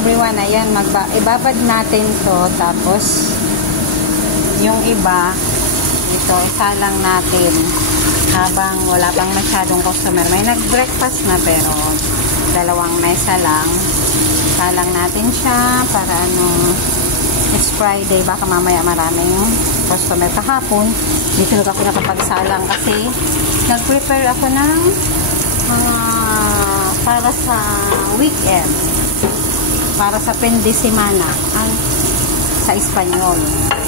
everyone, ayan, ibabad natin to, tapos yung iba ito, isalang natin habang wala pang masyadong customer. May nag-breakfast na pero dalawang mesa lang. Isalang natin siya para it's Friday, baka mamaya maraming customer. Kahapon dito ako nakapagsalang kasi nag-prepare ako ng para sa weekend, para sa fin de semana sa Espanyol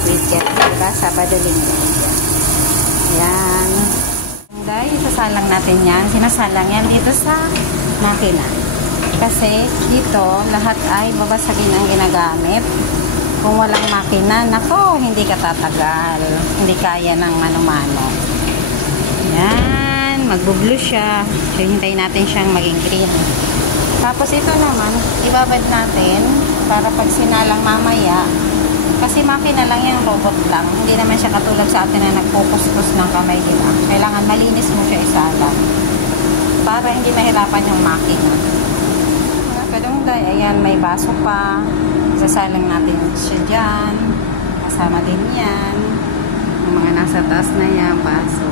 weekend, diba? Sabado, Linggo. Yan. Dahil isasalang natin yan, sinasalang yan dito sa makina kasi dito lahat ay babasagin ang ginagamit. Kung walang makina, nako, hindi ka tatagal, hindi kaya ng mano-mano. Yan, magbublue siya. So, hintayin natin siyang maging green. Tapos ito naman, ibabad natin para pag sinalang mamaya. Kasi makina lang yan, robot lang. Hindi naman siya katulad sa atin na nagpukus-pus ng kamay nila. Kailangan malinis mo siya isalang para hindi mahirapan yung makina. Kadungday, ayan, may baso pa. Sasalang natin siya dyan. Kasama din yan. Yung mga nasa taas na yan, baso.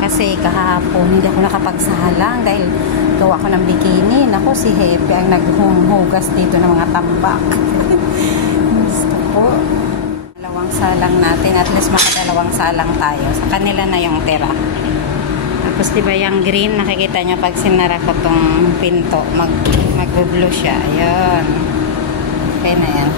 Kasi kahapon, hindi ako nakapagsalang dahil gawa ko ng bikini. Naku, si Hepe ang naghuhugas dito ng mga tambak. Gusto po. Dalawang salang natin. At least makadalawang salang tayo. Sa kanila na yung tira. Tapos diba yung green, nakikita nyo pag sinara ko tong pinto, mag-blue siya. Ayun. Okay na yan.